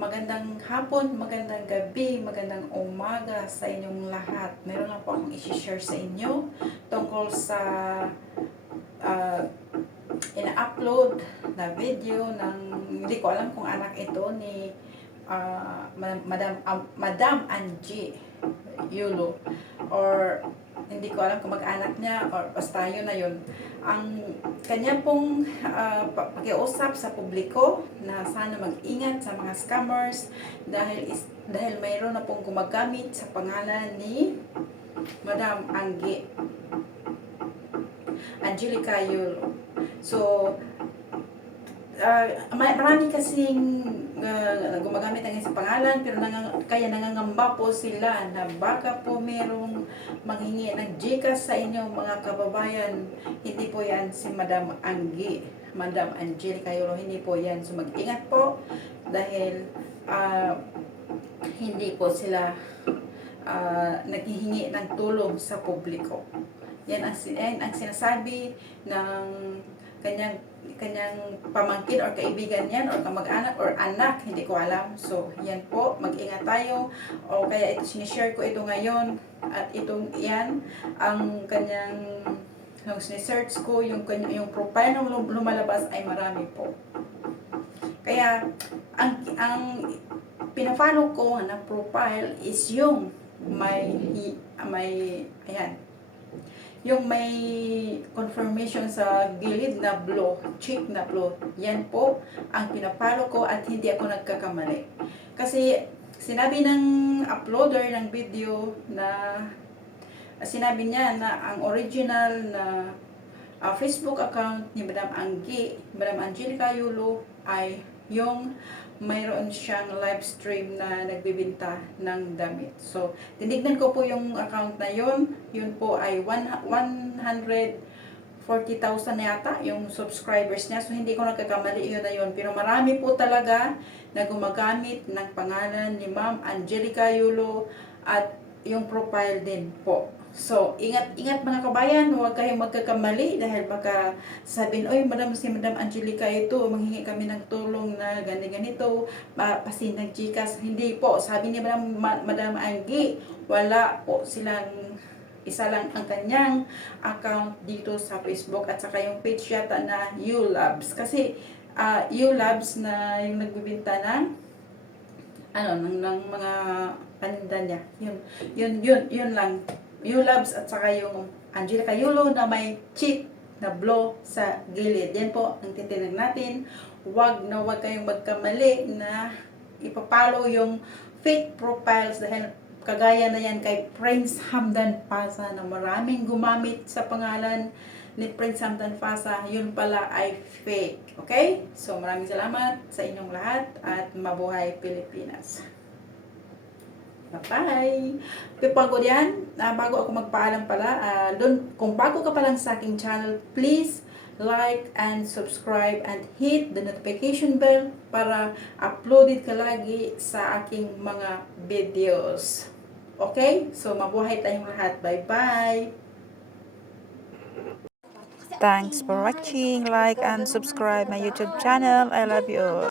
magandang hapon, magandang gabi, magandang umaga sa inyong lahat. Meron lang po akong i-share sa inyo tungkol sa uh, ina-upload na video ng, hindi ko alam kung anak ito ni Madam Angie Yulo, or hindi ko alam kung mag-anak niya or basta yun na yun. Ang kanya pong pakiusap sa publiko na sana mag-ingat sa mga scammers dahil mayroon na pong gumagamit sa pangalan ni Madam Angelica Yulo. So, marami kasing gumagamit ng isang pangalan, pero kaya nangangamba po sila na baka po merong manghingi ng GCash sa inyo mga kababayan. Hindi po yan si Madam Angelica Yulo, hindi po yan. So mag-ingat po dahil hindi po sila naghihingi ng tulong sa publiko. Yan ang sinasabi ng kanyang pamangkin or kaibigan yan or kamag-anak or anak, hindi ko alam. So yan po, mag-ingat tayo. O kaya ito, sinishare ko ito ngayon, at itong yan ang kanyang, nung sinesearch ko yung profile na lumalabas ay marami po. Kaya ang pinafollow ko na profile is yung ayan, yung may confirmation sa gilid na blue, cheek na blue. Yan po ang pinapalo ko at hindi ako nagkakamali. Kasi sinabi ng uploader ng video na sinabi niya na ang original na Facebook account ni Madam Angelica Yulo ay yung mayroon siyang live stream na nagbibenta ng damit. So, tinignan ko po yung account na yun. Yun po ay 140,000 na yata yung subscribers niya. So, hindi ko nagkakamali, yun na yun. Pero marami po talaga na gumagamit ng pangalan ni Ma'am Angelica Yulo at yung profile din po. So, ingat mga kabayan, huwag kayong magkakamali dahil baka sabihin, oy, si Madam Angelica ito, manghingi kami ng tulong na ganito, pasin ng GCash. Hindi po, sabi ni Madam Angie, wala po silang, isa lang ang kanyang account dito sa Facebook at saka yung page yata na YouLabs. Kasi YouLabs na yung nagbibenta ng ng mga paninda niya. Yun lang. YouLabs at saka yung Angelica Yulo na may cheek na blow sa gilid. Yan po ang titignan natin. Huwag kayong magkamali na ipapalo yung fake profiles dahil kagaya na yan kay Prince Hamdan Pasa na maraming gumamit sa pangalan ni Prince Hamdan Pasa. Yun pala ay fake. Okay? So maraming salamat sa inyong lahat at mabuhay Pilipinas. Bye-bye! Bago yan, bago ako magpaalam pala, kung bago ka pa lang sa aking channel, please like and subscribe and hit the notification bell para uploaded ka lagi sa aking mga videos. Okay? So, mabuhay tayong lahat. Bye-bye! Thanks for watching. Like and subscribe my YouTube channel. I love you all.